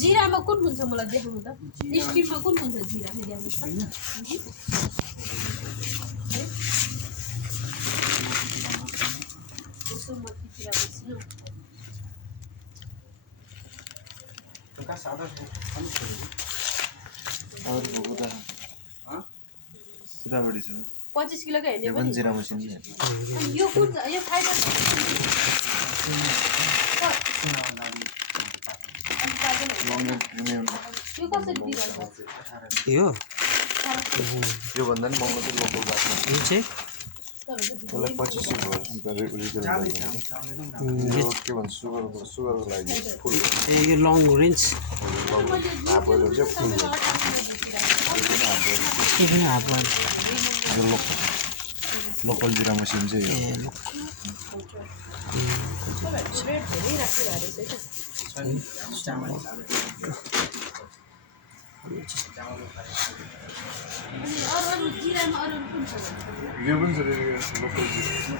जिरामा कुन हुन्छ मलाई देखाउनु त स्टिममा कुन हुन्छ जिरा फेरि हेर्नुहोस् त यसो म तितिर बस्नु सीतामढ़ी से 25 किलो का हेर्ने पनि जिरा मसिन यो कुन यो फाइबर यो कसरी दिइरहन्छ यो भन्दा नि महँगो चाहिँ लोकल बाटो यो चाहिँ त्यसलाई 2500 भयो यो के भन्छ सुगरको लागि फुल ए यो लङ रेन्ज हाफ बोइल हुन्छ फुल के पनि हाफ बोइल यो लोकल जिरा मसिन चाहिँ अरू जिरामा अरू कुन छ यो पनि छ लोकल जिरा